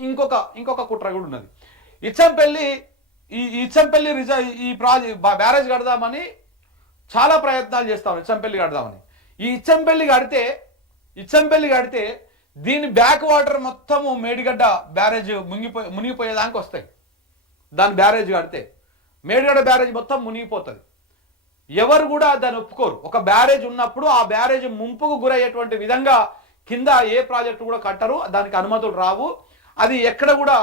ఇంకొక కుట్ర కూడా ఉన్నది. ఇచ్చంపల్లి ఇచ్చంపల్లి ఈ బ్యారేజ్ కడదామని చాలా ప్రయత్నాలు చేస్తాం. ఇచ్చంపల్లి కడదామని ఈ ఇచ్చంపల్లి కడితే దీని బ్యాక్ వాటర్ మొత్తము మేడిగడ్డ బ్యారేజ్ మునిగిపోయేదానికి వస్తాయి. దాని బ్యారేజ్ కడితే మేడిగడ్డ బ్యారేజ్ మొత్తం మునిగిపోతుంది. ఎవరు కూడా దాన్ని ఒప్పుకోరు. ఒక బ్యారేజ్ ఉన్నప్పుడు ఆ బ్యారేజ్ ముంపుకు గురయ్యేటువంటి విధంగా కింద ఏ ప్రాజెక్టు కూడా కట్టరు, దానికి అనుమతులు రావు. అది ఎక్కడ కూడా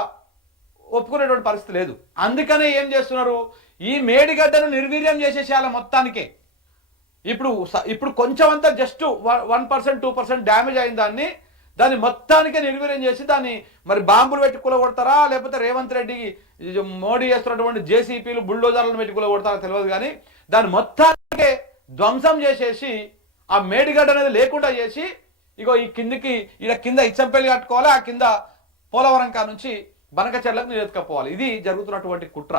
ఒప్పుకునేటువంటి పరిస్థితి లేదు. అందుకనే ఏం చేస్తున్నారు, ఈ మేడిగడ్డను నిర్వీర్యం చేసేసేయాలి మొత్తానికే. ఇప్పుడు కొంచెం అంతా జస్ట్ 1% 2% డ్యామేజ్ అయిన దాన్ని మొత్తానికే నిర్వీర్యం చేసి దాన్ని మరి బాంబులు పెట్టి కూలగొడతారా, లేకపోతే రేవంత్ రెడ్డికి మోడీ చేస్తున్నటువంటి జేసీపీలు బుల్డోజర్లను పెట్టి కూలగొడతారా తెలియదు. కానీ దాన్ని మొత్తానికే ధ్వంసం చేసేసి ఆ మేడిగడ్డ అనేది లేకుండా చేసి ఇగో ఈ కిందికి కింద ఇచ్చంపల్లి కట్టుకోవాలి, ఆ కింద పోలవరం కా నుంచి బనకచెర్లకు నీళ్ళు ఎత్తుకపోవాలి. ఇది జరుగుతున్నటువంటి కుట్ర.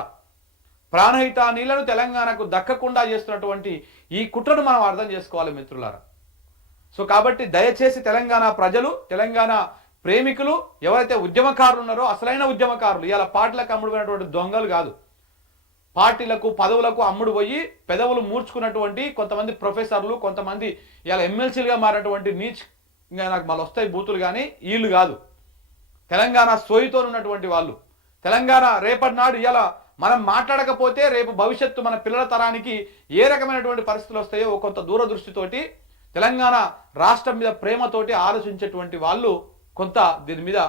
ప్రాణహిత నీళ్లను తెలంగాణకు దక్కకుండా చేస్తున్నటువంటి ఈ కుట్రను మనం అర్థం చేసుకోవాలి మిత్రులారా. సో కాబట్టి దయచేసి తెలంగాణ ప్రజలు, తెలంగాణ ప్రేమికులు, ఎవరైతే ఉద్యమకారులు ఉన్నారో అసలైన ఉద్యమకారులు, ఇవాళ పార్టీలకు అమ్ముడుపోయినటువంటి దొంగలు కాదు, పార్టీలకు పదవులకు అమ్ముడు పోయి పెదవులు మూర్చుకున్నటువంటి కొంతమంది ప్రొఫెసర్లు, కొంతమంది ఇవాళ ఎమ్మెల్సీలుగా మారినటువంటి నీచ్, ఇంకా నాకు మళ్ళీ వస్తాయి బూతులు, కానీ వీళ్ళు కాదు. తెలంగాణ సోయితో ఉన్నటువంటి వాళ్ళు. తెలంగాణ రేపటి నాడు ఇలా మనం మాట్లాడకపోతే రేపు భవిష్యత్తు మన పిల్లల తరానికి ఏ రకమైనటువంటి పరిస్థితులు వస్తాయో కొంత దూరదృష్టితోటి తెలంగాణ రాష్ట్రం మీద ప్రేమతోటి ఆలోచించేటువంటి వాళ్ళు కొంత దీని మీద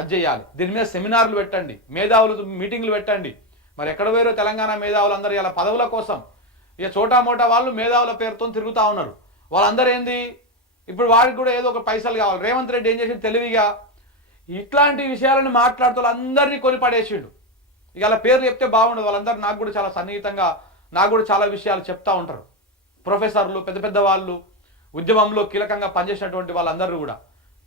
అధ్యయాలి. దీని మీద సెమినార్లు పెట్టండి, మేధావులు మీటింగ్లు పెట్టండి. మరి ఎక్కడ పోయారో తెలంగాణ మేధావులు అందరూ ఇలా పదవుల కోసం ఇక చోటా మోటా వాళ్ళు మేధావుల పేరుతో తిరుగుతూ ఉన్నారు. వాళ్ళందరూ ఏంది, ఇప్పుడు వాడికి కూడా ఏదో ఒక పైసలు కావాలి. రేవంత్ రెడ్డి ఏం చేసింది, తెలివిగా ఇట్లాంటి విషయాలను మాట్లాడుతూ అందరినీ కొనిపడేసిండు. ఇక అలా పేర్లు చెప్తే బాగుండదు. వాళ్ళందరూ నాకు కూడా చాలా సన్నిహితంగా, నాకు కూడా చాలా విషయాలు చెప్తా ఉంటారు. ప్రొఫెసర్లు, పెద్ద పెద్ద వాళ్ళు, ఉద్యమంలో కీలకంగా పనిచేసినటువంటి వాళ్ళందరూ కూడా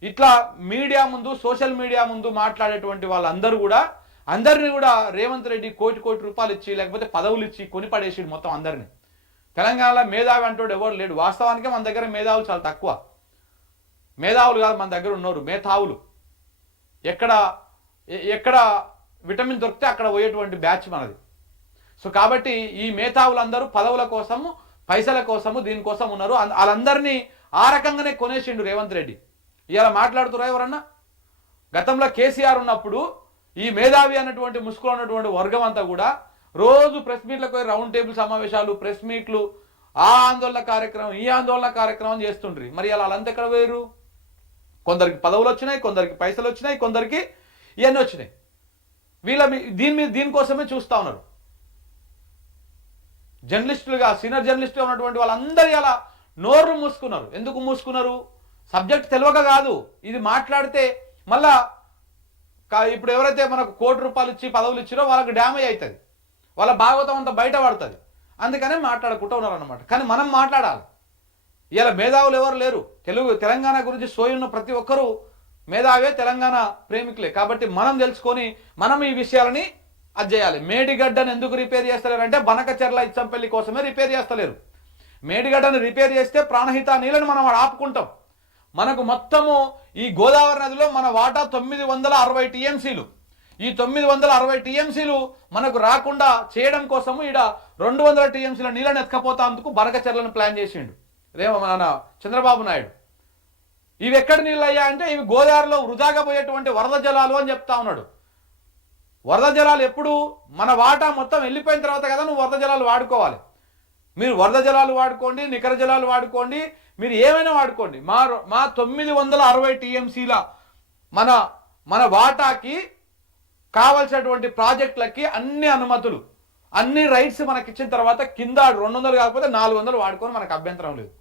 ఇట్లా మీడియా ముందు, సోషల్ మీడియా ముందు మాట్లాడేటువంటి వాళ్ళందరూ కూడా అందరినీ కూడా రేవంత్ రెడ్డి కోటి రూపాయలు ఇచ్చి లేకపోతే పదవులు ఇచ్చి కొనిపడేసిండు మొత్తం అందరినీ. తెలంగాణలో మేధావి అంటోడు ఎవరు లేడు. వాస్తవానికి మన దగ్గర మేధావులు చాలా తక్కువ. మేధావులు కాదు మన దగ్గర ఉన్నారు, మేధావులు. ఎక్కడ విటమిన్ దొరికితే అక్కడ పోయేటువంటి బ్యాచ్ మనది. సో కాబట్టి ఈ మేధావులందరూ పదవుల కోసము, పైసల కోసము, దీనికోసం ఉన్నారు. వాళ్ళందరినీ ఆ రకంగానే కొనేసిండు రేవంత్ రెడ్డి. ఇలా మాట్లాడుతున్నారు ఎవరన్నా. గతంలో కేసీఆర్ ఉన్నప్పుడు ఈ మేధావి అన్నటువంటి ముసుగులో ఉన్నటువంటి వర్గం అంతా కూడా రోజు ప్రెస్ మీట్లకు పోయి రౌండ్ టేబుల్ సమావేశాలు, ప్రెస్ మీట్లు, ఆ ఆందోళన కార్యక్రమం, ఈ ఆందోళన కార్యక్రమం చేస్తుండ్రి. మరి ఇలా వాళ్ళంతా ఎక్కడ పోయారు? కొందరికి పదవులు వచ్చినాయి, కొందరికి పైసలు వచ్చినాయి, కొందరికి ఇవన్నీ వచ్చినాయి. దీనికోసమే చూస్తూ ఉన్నారు. జర్నలిస్టులుగా, సీనియర్ జర్నలిస్టుగా ఉన్నటువంటి వాళ్ళందరూ ఇలా నోర్లు మూసుకున్నారు. ఎందుకు మూసుకున్నారు? సబ్జెక్ట్ తెలియక కాదు. ఇది మాట్లాడితే మళ్ళా ఇప్పుడు ఎవరైతే మనకు ₹1,00,00,000 ఇచ్చి పదవులు ఇచ్చిరో వాళ్ళకి డ్యామేజ్ అవుతుంది, వాళ్ళ భాగవతం అంతా బయట పడుతుంది. అందుకనే మాట్లాడుకుంటూ ఉన్నారన్నమాట. కానీ మనం మాట్లాడాలి. ఇలా మేధావులు ఎవరు లేరు. తెలంగాణ గురించి సోయున్న ప్రతి ఒక్కరూ మేధావే, తెలంగాణ ప్రేమికులే. కాబట్టి మనం తెలుసుకొని మనం ఈ విషయాలని అధ్యయాలి. మేడిగడ్డను ఎందుకు రిపేర్ చేస్తలేరు అంటే బనకచెర్ల ఇచ్చంపల్లి కోసమే రిపేర్ చేస్తలేరు. మేడిగడ్డను రిపేర్ చేస్తే ప్రాణహిత నీళ్ళని మనం ఆపుకుంటాం. మనకు మొత్తము ఈ గోదావరి నదిలో మన వాటా 960 టీఎంసీలు. ఈ 960 టీఎంసీలు మనకు రాకుండా చేయడం కోసము ఈడ 200 టీఎంసీల నీళ్ళని ఎత్తుకపోతాందుకు బనకచెర్లను ప్లాన్ చేసిండు మన చంద్రబాబు నాయుడు. ఇవి ఎక్కడ నీళ్ళు అయ్యా అంటే ఇవి గోదావరిలో వృధాగా పోయేటువంటి వరద జలాలు అని చెప్తా ఉన్నాడు. వరద జలాలు ఎప్పుడు మన వాటా మొత్తం వెళ్ళిపోయిన తర్వాత కదా నువ్వు వరద జలాలు వాడుకోవాలి. మీరు వరద జలాలు వాడుకోండి, నికర జలాలు వాడుకోండి, మీరు ఏమైనా వాడుకోండి. మా 960 టీఎంసీల మన వాటాకి కావలసినటువంటి ప్రాజెక్టులకి అన్ని అనుమతులు, అన్ని రైట్స్ మనకి ఇచ్చిన తర్వాత కింద 200 కాకపోతే 400 వాడుకొని మనకు అభ్యంతరం లేదు.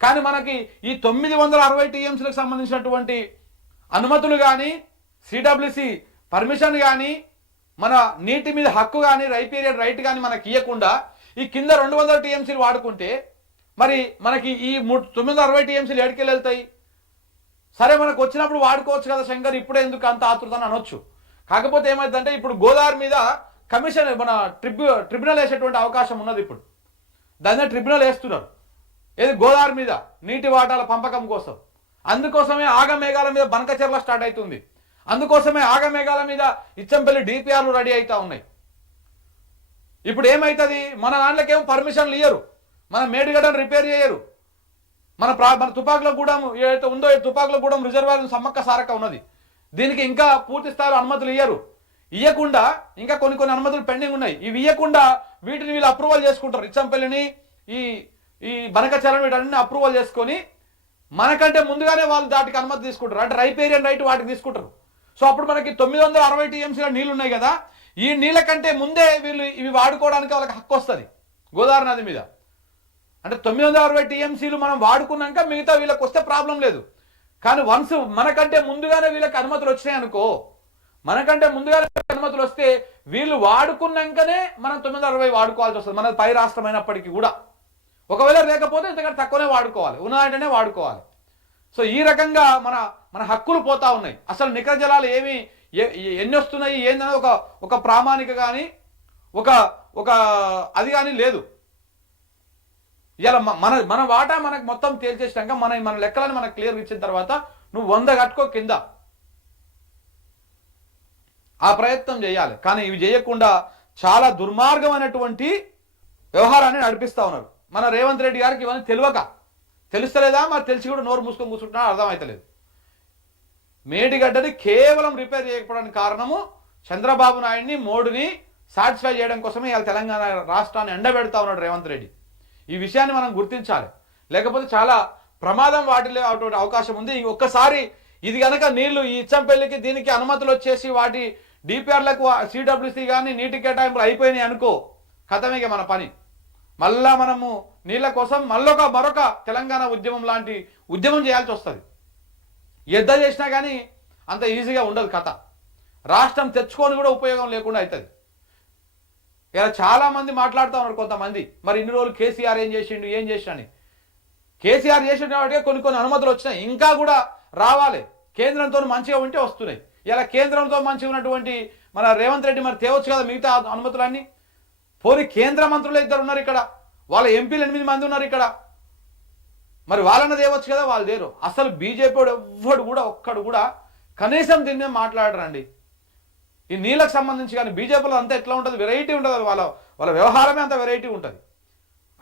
కానీ మనకి ఈ 960 టీఎంసీలకు సంబంధించినటువంటి అనుమతులు కానీ, సిడబ్ల్యూసి పర్మిషన్ కానీ, మన నీటి మీద హక్కు కానీ, రైపీరియడ్ రైట్ కానీ మనకి ఇవ్వకుండా ఈ కింద 200 టీఎంసీలు వాడుకుంటే మరి మనకి ఈ 960 టీఎంసీలు ఎక్కడికి వెళ్తాయి? సరే మనకు వచ్చినప్పుడు వాడుకోవచ్చు కదా శంకర్, ఇప్పుడే ఎందుకు అంత ఆతృత అని అనొచ్చు. కాకపోతే ఏమైందంటే ఇప్పుడు గోదావరి మీద కమిషన్, మన ట్రిబ్యునల్ వేసేటువంటి అవకాశం ఉన్నది. ఇప్పుడు దాన్ని ట్రిబ్యునల్ వేస్తున్నారు. ఏది గోదావరి మీద నీటి వాటాల పంపకం కోసం. అందుకోసమే ఆగమేఘాల మీద బనకచెర్ల స్టార్ట్ అవుతుంది. అందుకోసమే ఆగమేఘాల మీద ఇచ్చంపల్లి డిపిఆర్లు రెడీ అవుతా ఉన్నాయి. ఇప్పుడు ఏమవుతుంది, మన దాంట్లోకేమో పర్మిషన్లు ఇయ్యరు, మన మేడిగడ్డను రిపేర్ చేయరు, మన తుపాకుల గూడెం ఏదైతే ఉందో తుపాకుల గూడెం రిజర్వాయర్ సమ్మక్క సారక్క ఉన్నది, దీనికి ఇంకా పూర్తి స్థాయిలో అనుమతులు ఇయ్యరు. ఇవ్వకుండా ఇంకా కొన్ని అనుమతులు పెండింగ్ ఉన్నాయి. ఇవి ఇవ్వకుండా వీటిని వీళ్ళు అప్రూవల్ చేసుకుంటారు. ఇచ్చంపల్లిని ఈ ఈ బనకచరం వీటన్ని అప్రూవల్ చేసుకొని మనకంటే ముందుగానే వాళ్ళు దాటికి అనుమతి తీసుకుంటారు. అంటే రైపేరియన్ రైట్ వాటికి తీసుకుంటారు. సో అప్పుడు మనకి 960 టీఎంసీల నీళ్ళు ఉన్నాయి కదా, ఈ నీళ్ళ కంటే ముందే వీళ్ళు ఇవి వాడుకోవడానికి వాళ్ళకి హక్కు వస్తుంది గోదావరి నది మీద. అంటే 960 టీఎంసీలు మనం వాడుకున్నాక మిగతా వీళ్ళకి వస్తే ప్రాబ్లం లేదు. కానీ వన్స్ మనకంటే ముందుగానే వీళ్ళకి అనుమతులు వచ్చినాయి అనుకో, మనకంటే ముందుగానే అనుమతులు వస్తే వీళ్ళు వాడుకున్నాకనే మనం 960 వాడుకోవాల్సి వస్తుంది, మన పై రాష్ట్రం అయినప్పటికీ కూడా. ఒకవేళ లేకపోతే ఇంతకంటే తక్కువనే వాడుకోవాలి, ఉన్నదంటేనే వాడుకోవాలి. సో ఈ రకంగా మన హక్కులు పోతా ఉన్నాయి. అసలు నికర జలాలు ఏమి ఎన్ని వస్తున్నాయి ఏందనేది ఒక ప్రామాణిక కానీ ఒక అది కానీ లేదు. ఇలా మన వాటా మనకు మొత్తం తేల్చేసినాక మన లెక్కలను మనకు క్లియర్ ఇచ్చిన తర్వాత నువ్వు 100 కట్టుకో కింద, ఆ ప్రయత్నం చేయాలి. కానీ ఇవి చేయకుండా చాలా దుర్మార్గమైనటువంటి వ్యవహారాన్ని నడిపిస్తా ఉన్నారు. మన రేవంత్ రెడ్డి గారికి ఇవన్నీ తెలుస్తలేదా, మరి తెలిసి కూడా నోరు మూసుకొని కూర్చుంటున్నా అర్థమవుతలేదు. మేడిగడ్డని కేవలం రిపేర్ చేయకపోవడానికి కారణము చంద్రబాబు నాయుడిని మోడీని సాటిస్ఫై చేయడం కోసమే ఇవాళ తెలంగాణ రాష్ట్రాన్ని ఎండబెడతా ఉన్నాడు రేవంత్ రెడ్డి. ఈ విషయాన్ని మనం గుర్తించాలి, లేకపోతే చాలా ప్రమాదం వాటిల్లే అవకాశం ఉంది. ఒక్కసారి ఇది కనుక నీళ్లు ఈ ఇచ్చంపల్లికి దీనికి అనుమతులు వచ్చేసి వాటి డిపిఆర్లకు సిడబ్ల్యూసి కానీ నీటి కేటాయింపులు అయిపోయినాయి అనుకో, కథమేగా మన పని. మళ్ళా మనము నీళ్ళ కోసం మరొక తెలంగాణ ఉద్యమం లాంటి ఉద్యమం చేయాల్సి వస్తుంది. యుద్ధ చేసినా కానీ అంత ఈజీగా ఉండదు కథ. రాష్ట్రం తెచ్చుకొని కూడా ఉపయోగం లేకుండా అవుతుంది. ఇలా చాలా మంది మాట్లాడుతూ ఉన్నారు కొంతమంది, మరి ఇన్ని రోజులు కేసీఆర్ ఏం చేసిండు అని. కేసీఆర్ చేసిన వాటికే కొన్ని అనుమతులు వచ్చినాయి, ఇంకా కూడా రావాలి. కేంద్రంతో మంచిగా ఉంటే వస్తున్నాయి. ఇలా కేంద్రంతో మంచిగా ఉన్నటువంటి మన రేవంత్ రెడ్డి మరి తేవచ్చు కదా మిగతా అనుమతులన్నీ. పోనీ కేంద్ర మంత్రులు 2 ఉన్నారు ఇక్కడ, వాళ్ళ ఎంపీలు 8 మంది ఉన్నారు ఇక్కడ, మరి వాళ్ళని తేవచ్చు కదా, వాళ్ళు లేరు. అసలు బీజేపీ ఒక్కడు కూడా కనీసం దీని మీద మాట్లాడరండి. ఈ నీళ్ళకు సంబంధించి కానీ బీజేపీలో అంతా ఎట్లా ఉంటుంది, వెరైటీ ఉంటుంది, వాళ్ళ వ్యవహారమే అంత వెరైటీ ఉంటుంది.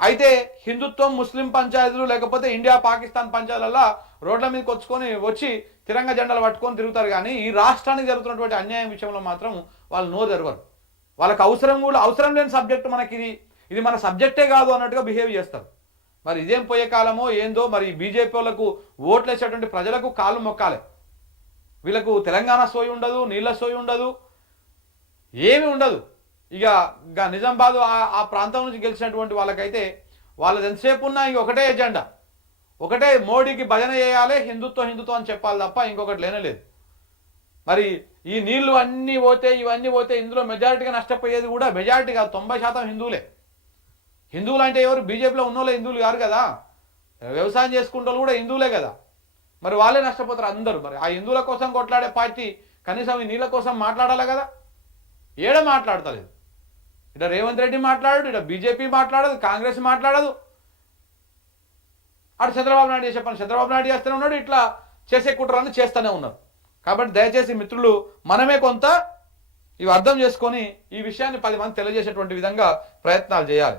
అయితే హిందుత్వం, ముస్లిం పంచాయతీలు లేకపోతే ఇండియా పాకిస్తాన్ పంచాయతీలలో రోడ్ల మీదకి వచ్చి తిరంగ జెండాలు పట్టుకొని తిరుగుతారు. కానీ ఈ రాష్ట్రానికి జరుగుతున్నటువంటి అన్యాయం విషయంలో మాత్రం వాళ్ళు నోరు తెరవరు. వాళ్ళకి అవసరం లేని సబ్జెక్టు మనకి ఇది మన సబ్జెక్టే కాదు అన్నట్టుగా బిహేవ్ చేస్తారు. మరి ఇదేం పోయే కాలమో ఏందో, మరి బీజేపీ వాళ్ళకు ఓట్లు వేసేటువంటి ప్రజలకు కాళ్ళు మొక్కాలి. వీళ్ళకు తెలంగాణ సోయి ఉండదు, నీళ్ళ సోయి ఉండదు, ఏమి ఉండదు. ఇక నిజామాబాద్ ఆ ప్రాంతం నుంచి గెలిచినటువంటి వాళ్ళకైతే వాళ్ళది ఎంతసేపు ఉన్నా ఇంకొకటే ఎజెండా, ఒకటే మోడీకి భజన చేయాలి, హిందుత్వం అని చెప్పాలి తప్ప ఇంకొకటి లేనేలేదు. మరి ఈ నీళ్లు అన్నీ పోతే ఇవన్నీ పోతే ఇందులో మెజారిటీగా నష్టపోయేది కూడా మెజారిటీగా 90% హిందువులే. హిందువులు అంటే ఎవరు, బీజేపీలో ఉన్నోళ్ళే హిందువులు కాదు కదా, వ్యవసాయం చేసుకుంటూ కూడా హిందువులే కదా. మరి వాళ్ళే నష్టపోతారు అందరూ. మరి ఆ హిందువుల కోసం కొట్లాడే పార్టీ కనీసం ఈ నీళ్ళ కోసం మాట్లాడాలి కదా, ఏడ మాట్లాడతలేదు. ఇట రేవంత్ రెడ్డి మాట్లాడు, ఇట బీజేపీ మాట్లాడదు, కాంగ్రెస్ మాట్లాడదు. అటు చంద్రబాబు నాయుడు చేసే పని చంద్రబాబు నాయుడు చేస్తూనే ఉన్నాడు, ఇట్లా చేసే కుట్రలను చేస్తూనే ఉన్నారు. కాబట్టి దయచేసి మిత్రులు మనమే కొంత ఇవి అర్థం చేసుకొని ఈ విషయాన్ని 10 మంది తెలియజేసేటువంటి విధంగా ప్రయత్నాలు చేయాలి.